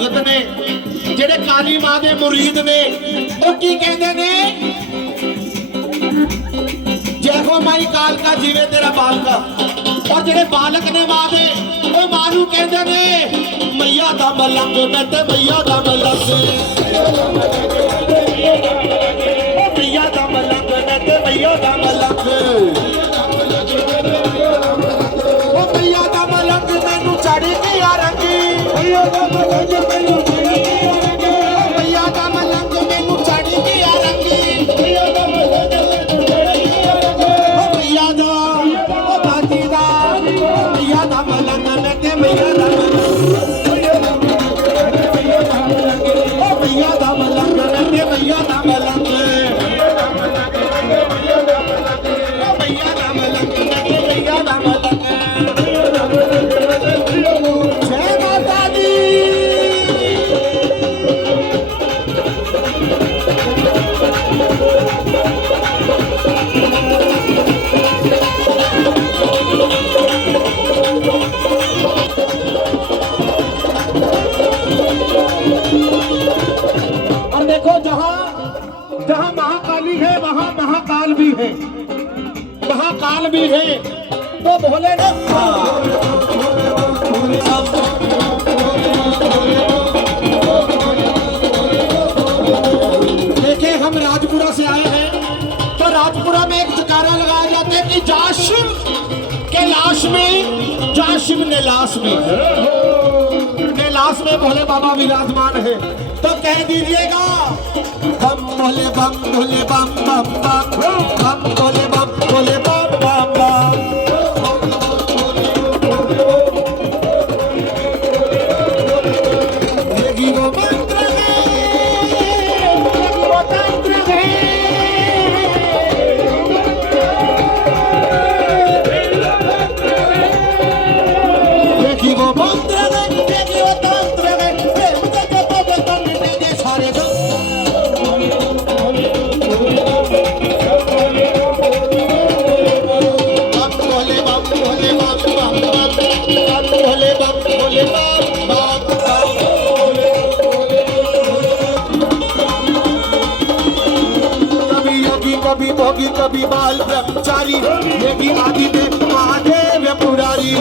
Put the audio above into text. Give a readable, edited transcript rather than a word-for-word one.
भगत ने जेड़े काली मां दे मुरीद ने वो की कहते ने जय हो माई काल का जीवे तेरा बालका। और जेड़े बालक ने मां दे वो मां नू कहते ने मैया दा मलंग मैं ते मैया दा मलंग मैया दा मलंग मैं ते मैया दा मलंग ओ मैया दा मलंग मैनू चढ़ के आ रंगी मैया दा मलंग मैनू चढ़ के आ रंगी मैया दा मलंग मैनू चढ़ के आ रंगी मैया दा मलंग मैनू चढ़ के आ रंगी ओ मैया दा ओ बाजी दा मैया दा मलंग मैं ते मैया दा मलंग मैया दा मलंग ओ मैया दा मलंग मैं ते मैया दा मलंग जहां महाकाली है वहां महाकाल भी है, महाकाल भी है। तो भोले ना देखे हम राजपुरा से आए हैं तो राजपुरा में एक जकारा लगाया जाता है कि जा शिव के लाश में, जा शिव ने लाश में, ने लाश में भोले बाबा विराजमान है। तो कह दीजिएगा बम भोले बम भोले बम बम बम बम भोले बम भोले बम बम बम। ये वो मंत्र है, ये वो तंत्र है, ये वो मंत्र है, ये वो तंत्र है। कभी भोगी कभी बाल ब्रह्मचारी, ये भी आदि महादेव पुरारी।